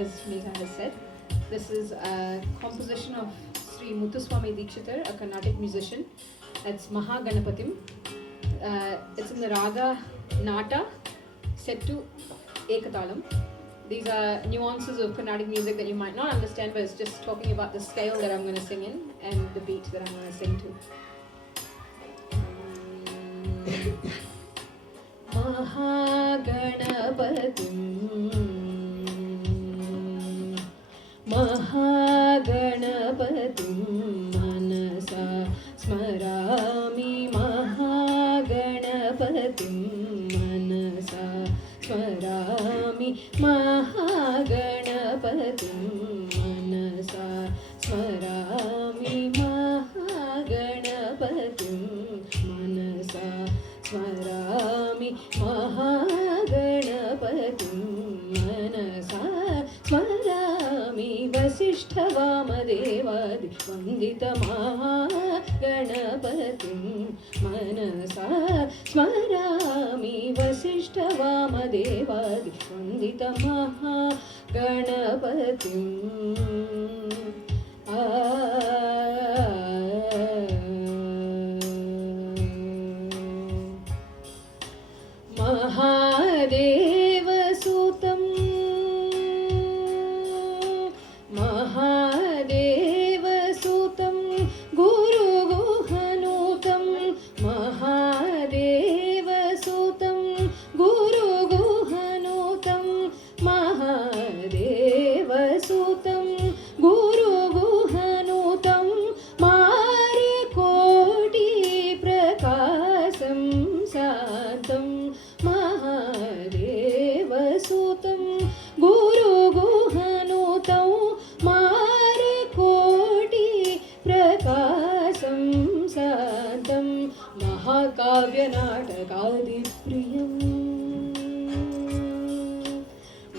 as Megha has said. This is a composition of Sri Muthuswami Dikshitar, a Carnatic musician. It's Mahaganapatim. It's in the raga Nata, set to Ekatalam. These are nuances of Carnatic music that you might not understand, but it's just talking about the scale that I'm going to sing in and the beat that I'm going to sing to. Mahaganapatim Mahaganapatim Manasa Smarami Mahaganapatim Manasa Smarami Mahaganapatim Manasa Smarami Mahaganapatim Manasa Smarami Mahaganapatim Manasa Smarami Vasishthavamadevad Vandita Mahaganapatim Manasa Smarami Vasishthavamadevad Vandita Mahaganapatim Mahadevasutam Mahadevasutam Guru Guhanutam Mahadevasutam Guru Guhanutam Mahadevasutam Guru Guhanutam Marikoti Prakasam Santam Mahadevasutam Guru Guhanutam Marikoti Prakasam Santam Mahakavya Natakadi Priyam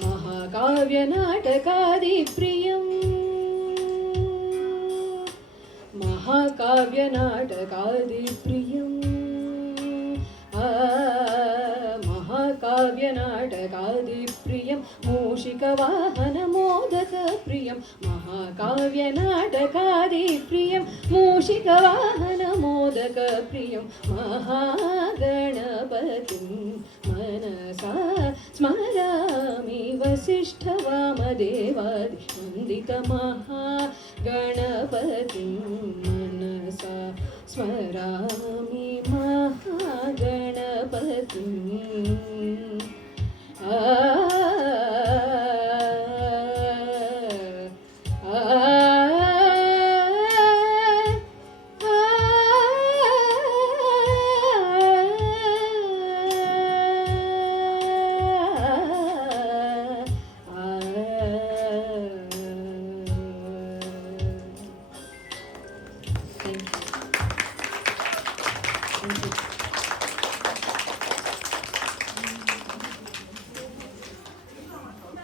Mahakavya Natakadi Priyam Mahakavya Natakadi Priyam Mahakavya Natakadi Priyam Mushika Vahana Modaka Priyam Mahakavya Natakadi Priyam Mushika Vahana Modaka Priyam Mahaganapatim Manasa Smarami Vasishthavamadevad Vandita Mahaganapatim Manasa Smarami Mahaganapatim Thank you.